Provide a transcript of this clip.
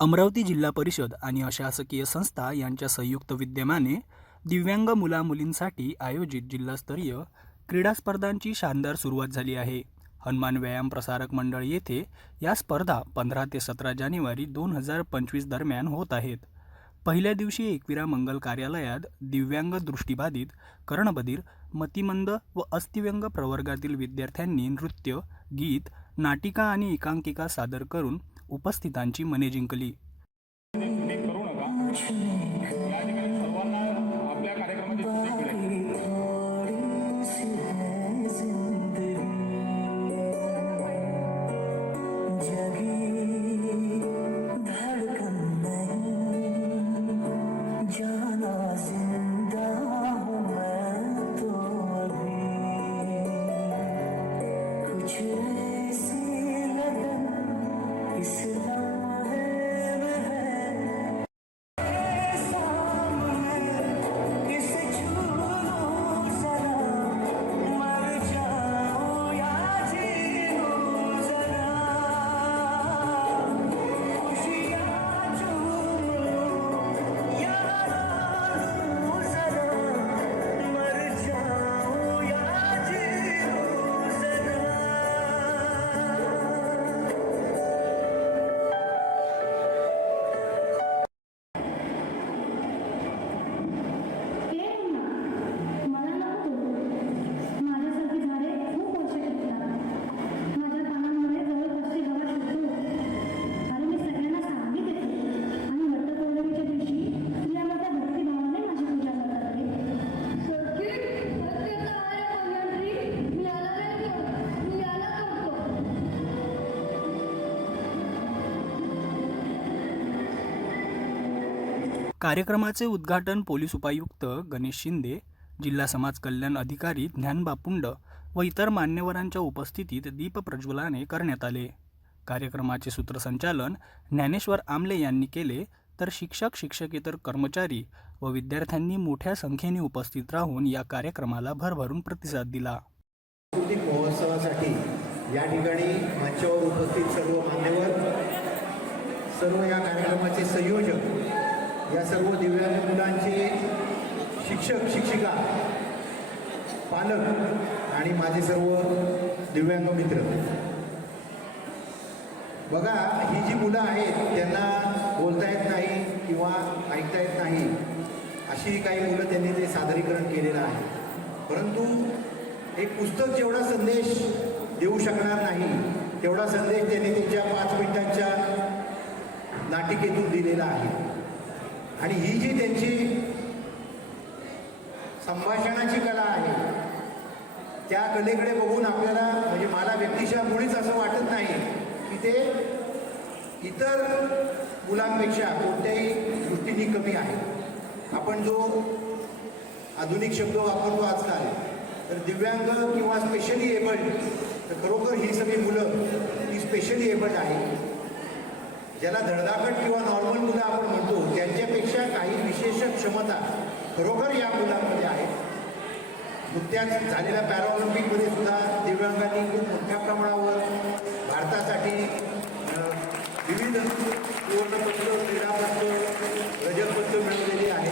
अमरावती जिल्हा परिषद आणि अशासकीय संस्था यांच्या संयुक्त विद्यमाने दिव्यांग मुला-मुलींसाठी आयोजित जिल्हास्तरीय क्रीडा स्पर्धांची शानदार सुरुवात झाली आहे. हनुमान व्यायाम प्रसारक मंडळ येथे या स्पर्धा 15 ते 17 जानेवारी 2025 दरम्यान होत आहेत. पहिल्या दिवशी एकविरा मंगल कार्यालयात दिव्यांग, दृष्टिबाधित, कर्णबधिर, मतिमंद व अस्थिव्यंग प्रवर्गातील विद्यार्थ्यांनी नृत्य, गीत, नाटिका आणि एकांकिका सादर करून उपस्थितांची मने जिंकली. सुट्टी करू नका. या ठिकाणी सर्वांना आपल्या कार्यक्रमाची सुट्टी मिळेल. कार्यक्रमाचे उद्घाटन पोलीस उपायुक्त गणेश शिंदे, जिल्हा समाज कल्याण अधिकारी ज्ञानबा पुंड व इतर मान्यवरांच्या उपस्थितीत दीप प्रज्वलनाने करण्यात आले. कार्यक्रमाचे सूत्रसंचालन ज्ञानेश्वर आमले यांनी केले, तर शिक्षक, शिक्षकेतर कर्मचारी व विद्यार्थ्यांनी मोठ्या संख्येने उपस्थित राहून या कार्यक्रमाला भरभरून प्रतिसाद दिला. सांस्कृतिक महोत्सवासाठी या ठिकाणी मंचावर उपस्थित सर्व मान्यवर, सर्व या कार्यक्रमाचे संयोजक, या सर्व दिव्यांग मुलांचे शिक्षक, शिक्षिका, पालक आणि माझे सर्व दिव्यांग मित्र. बघा, ही जी मुलं आहेत त्यांना बोलता येत नाही किंवा ऐकता येत नाही, अशी काही मुलं त्यांनी ते सादरीकरण केलेलं आहे. परंतु एक पुस्तक जेवढा संदेश देऊ शकणार नाही तेवढा संदेश त्यांनी त्यांच्या 5 मिनिटांच्या नाटिकेतून दिलेला आहे. आणि ही जी त्यांची संभाषणाची कला आहे, त्या कलेकडे बघून आपल्याला, म्हणजे मला व्यक्तिशः मुळीच असं वाटत नाही की ते इतर मुलांपेक्षा कोणत्याही दृष्टीने कमी आहे. आपण जो आधुनिक शब्द वापरतो आजकाल, तर दिव्यांग किंवा स्पेशली एबल्ड, तर खरोखर ही सगळी मुलं ही स्पेशली एबल्ड आहे. ज्याला धडधाकट किंवा नॉर्मल मुलं आपण म्हणतो, त्यांच्यापेक्षा काही विशेष क्षमता खरोखर या मुलांमध्ये आहेत. नुकत्याच झालेल्या पॅराऑलिम्पिकमध्ये सुद्धा दिव्यांगांनी खूप मोठ्या प्रमाणावर भारतासाठी विविध सुवर्णपदक, क्रीडापदक, रजतपदक मिळवलेली आहेत.